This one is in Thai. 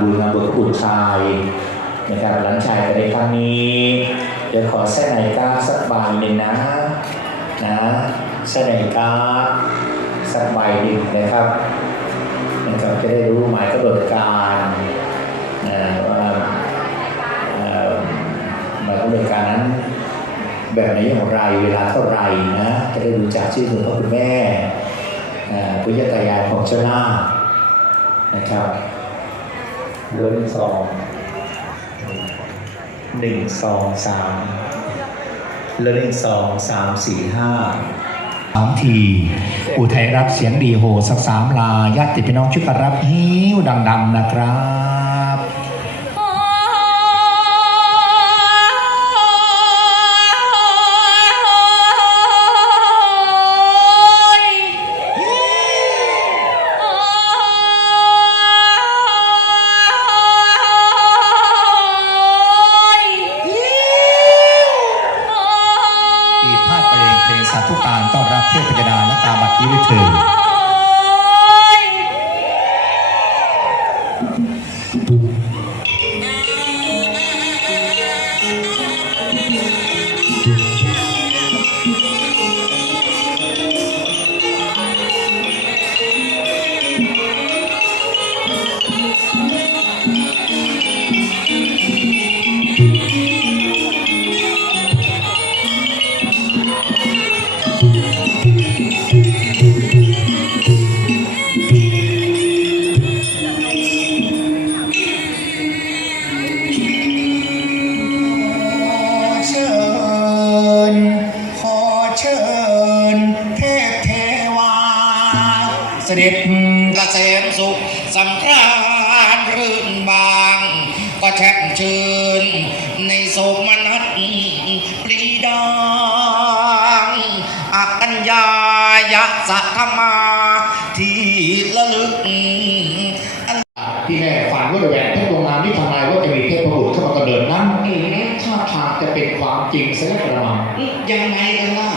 บุญงานบวชบุตรชายนะครับหลังชายไปในครั้งนี้เดี๋ยวขอเส้นไหนก้าสักใบหนึ่งนะนะเส้นไหนก้าสักใบหนึ่งนะครับนะครับจะได้รู้หมายกำหนดการนะว่าหมายกำหนดการนั้นแบบไหนอย่างไรเวลาเท่าไหรนะจะได้รู้จักชื่อคุณพ่อคุณแม่ปุญญาตายายของเจ้าหน้านะครับ ล้นซองสองหนึ่งสองสามเรื่งสองสามสี่ห้าสามที อุทัยรับเสียงดีโหสักสามลาญาติพี่น้องช่วยกันรับฮิ้วดัง ๆ นะครับาธุการต้อนรับเทพยดาและตาบัดนี้ด้วยเถิดเเสด็จกระเสมสุขสำราญรื่นบาง ก็แช่มชื่น ในโสมนัสปรีดางอักกัญญายะสัทธมาที่ระลึกที่แม่ฝันว่าแหวนเพชรโรงงานที่ทำนายว่าจะมีเทพบุตรเข้ามากระเดินนั้นท่าทางจะเป็นความจริงซะแล้วกระมังยังไงกันล่า